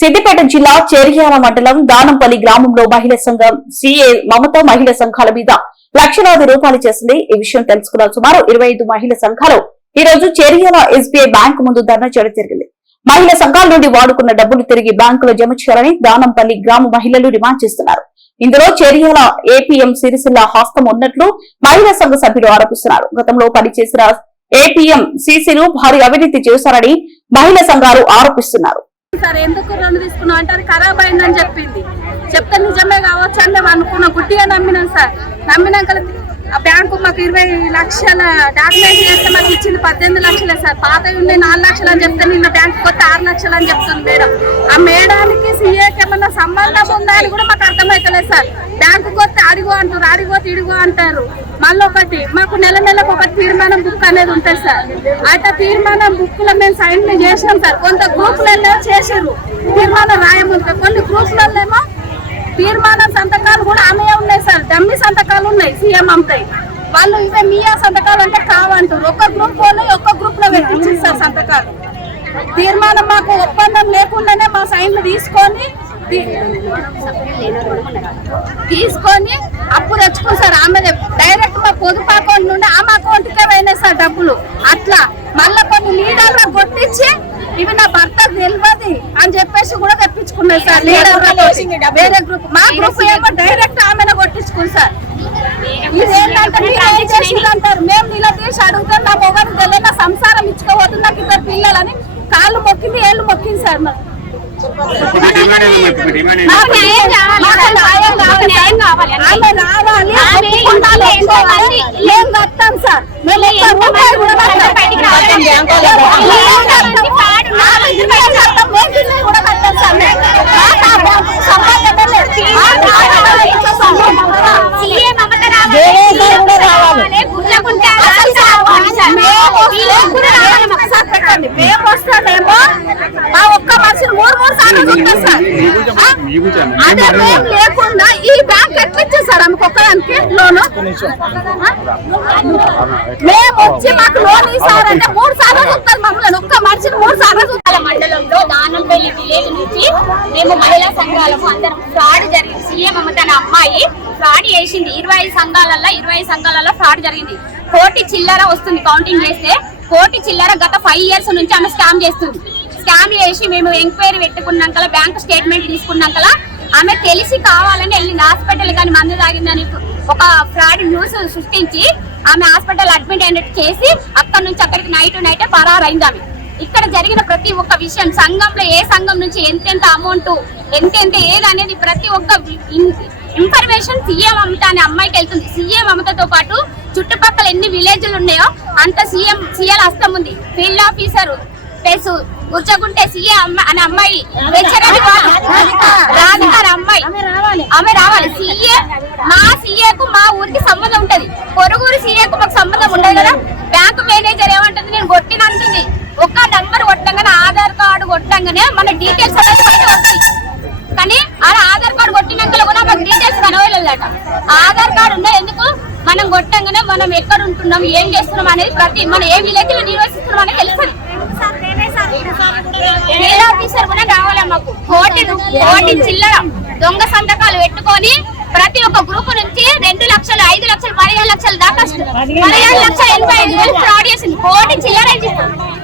సిద్దిపేట జిల్లా చేర్యాల మండలం దానంపల్లి గ్రామంలో మహిళా సంఘం సీఏ మమత మహిళా సంఘాల మీద లక్షలాది రూపాయలు చేసింది. ఈ విషయం తెలుసుకున్న సుమారు 25 మహిళా సంఘాలు ఈ రోజు చేర్యాల ఎస్బీఐ బ్యాంకు ముందు ధర్నా చేయడం జరిగింది. మహిళా సంఘాల నుండి వాడుకున్న డబ్బులు తిరిగి బ్యాంకులో జమ చేయాలని దానంపల్లి గ్రామ మహిళలు డిమాండ్ చేస్తున్నారు. ఇందులో చేర్యాల ఏపీఎం సిరిసిల్ల హస్తం ఉన్నట్లు మహిళా సంఘ సభ్యులు ఆరోపిస్తున్నారు. గతంలో పనిచేసిన ఏపీఎం సీసీలు భారీ అవినీతి చేశారని మహిళా సంఘాలు ఆరోపిస్తున్నారు. సార్ ఎందుకు రెండు తీసుకున్నాం అంటే అది ఖరాబ్ అయిందని చెప్తే నిజమే కావచ్చు అని మేము అనుకున్నాం. గుడ్డిగా నమ్మినాం సార్. నమ్మినాక ఆ బ్యాంకు మాకు 20 లక్షల డాక్యుమెంట్ చేస్తే మాకు ఇచ్చింది 18 లక్షలే సార్. పాత ఉన్నాయి 4 లక్షలు అని చెప్తే నిన్న బ్యాంకు కొత్త 6 లక్షలు అని చెప్తుంది మేడం. ఆ మేడానికి సీఏకి ఏమన్నా సంబంధం ఉందా అని కూడా మాకు అర్థమైతలేదు సార్. బ్యాంకు కొత్త అడిగో అంటారు, అడిగోతే ఇడిగో అంటారు. మళ్ళీ ఒకటి మాకు నెలకు ఒక తీర్మానం బుక్ అనేది ఉంటుంది సార్. అయితే తీర్మానం బుక్ లో మేము సైన్ చేసినాం సార్. కొంత గ్రూపులలో చేసారు తీర్మానం రాయముందు, కొన్ని గ్రూప్లలో తీర్మానం సంతకాలు కూడా ఆమె ఉన్నాయి సార్. డమ్మి సంతకాలు ఉన్నాయి, సీఎం అమ్ముతాయి. వాళ్ళు ఇవే మీయా సంతకాలు అంటే కావంటారు. ఒక గ్రూప్ వాళ్ళు ఒక్క గ్రూప్ లో పెట్టించారు సార్ సంతకాలు. తీర్మానం మాకు ఒప్పందం లేకుండానే మా సైన్లు తీసుకొని అప్పు తెచ్చుకుని సార్. ఆమె డైరెక్ట్ మా పొదుపు అకౌంట్ నుండి ఆమె అకౌంట్కే పోయినాయి సార్ డబ్బులు. అట్లా మళ్ళీ కొన్ని లీడర్లకు కొట్టించి ఇవి నా భర్త తెలియదు అని చెప్పేసి కూడా తెప్పించుకున్నారు సార్. లీడర్ వేరే గ్రూప్, మా గ్రూప్ ఏమో డైరెక్ట్ ఆమెను కొట్టించుకుంది సార్. అంటారు మేము నిలదీసి అడుగుతాం. నా మొగడు తెలియదు, నా సంసారం ఇచ్చుకోవద్దు, నాకు 2 పిల్లలని కాళ్ళు మొక్కింది, ఏళ్ళు మొక్కింది సార్. ఆమె రావాలి, మేము కట్టాం సార్. మేము వస్తామేమో మా ఒక్క మనిషిని 3 సార్లు చూస్తాం సార్. అదే మేము లేకుండా ఈ బ్యాంక్ ఎట్లా ఇచ్చేసారు ఆమెకు ఒక్కదానికి లోను? మేము వచ్చి మాకు లోన్ ఇస్తారంటే 3 సార్లు చూస్తారు మమ్మల్ని. ఒక్క మనిషిని 3 సార్లు చూస్తారు. మండలంలో దానంపల్లి విలేజ్ నుంచి మేము మహిళా సంఘాలకు అందరం ఫ్రాడ్ జరిగింది. సీఎం మమత అనే అమ్మాయి ఫ్రాడ్ చేసింది. 20 సంఘాలలో ఫ్రాడ్ జరిగింది. 1 కోటి చిల్లర వస్తుంది కౌంటింగ్ చేస్తే. 1 కోటి చిల్లర గత 5 ఇయర్స్ నుంచి ఆమె స్కామ్ చేస్తుంది. స్కామ్ చేసి మేము ఎంక్వైరీ పెట్టుకున్నాక బ్యాంక్ స్టేట్మెంట్ తీసుకున్నాక ఆమె తెలిసి కావాలని వెళ్ళింది. హాస్పిటల్ కానీ మందు తాగిందని ఒక ఫ్రాడ్ న్యూస్ సృష్టించి ఆమె హాస్పిటల్ అడ్మిట్ అయినట్టు చేసి అక్కడ నుంచి అక్కడికి నైట్ పరారైంది ఆమె. ఇక్కడ జరిగిన ప్రతి ఒక్క విషయం, సంఘంలో ఏ సంఘం నుంచి ఎంతెంత అమౌంట్ ఎంతెంత ఏదనేది ప్రతి ఒక్క ఇన్ఫర్మేషన్ సీఎం మమత అనే అమ్మాయికి వెళ్తుంది. సీఎం మమతతో పాటు చుట్టుపక్కల ఎన్ని విలేజ్లు ఉన్నాయో అంత సీఎల్ హస్తం ఉంది. ఫీల్డ్ ఆఫీసర్ ప్లస్ గుర్చకుంటే సీఎం అనే అమ్మాయి, రాధికార అమ్మాయి ఆమె రావాలి. మా సీఏకు మా ఊరికి సంబంధం ఉంటది, పొరుగురు సీఏకు మాకు సంబంధం ఉండదు కదా. బ్యాంకు మేనేజర్ ఏమంటుంది, నేను కొట్టినంటుంది. ఒక నంబర్ కొట్టంగానే ఆధార్ కార్డు కొట్టంగానే మన డీటెయిల్స్ అనేది బయట వస్తాయి. కానీ అలా ఆధార్ కార్డు కొట్టినాక కూడా మాకు డీటెయిల్స్ కనవలేదట. ఆధార్ కార్డు ఉండే ఎందుకు, మనం కొట్టంగానే మనం ఎక్కడ ఉంటున్నాం, ఏం చేస్తున్నాం అనేది ప్రతి మనం ఏ విలేజ్ లో నిర్వహిస్తున్నాం అనేది తెలుస్తుంది. ఆఫీసర్ కూడా కావాలి మాకు. 1 కోటి చిల్లర దొంగ సంతకాలు పెట్టుకొని ప్రతి ఒక్క గ్రూప్ నుంచి 2 లక్షలు 5 లక్షలు 17 లక్షలు దాకా 17,85,000 ఫ్రాడ్ చేసింది. 1 కోటి చిల్లర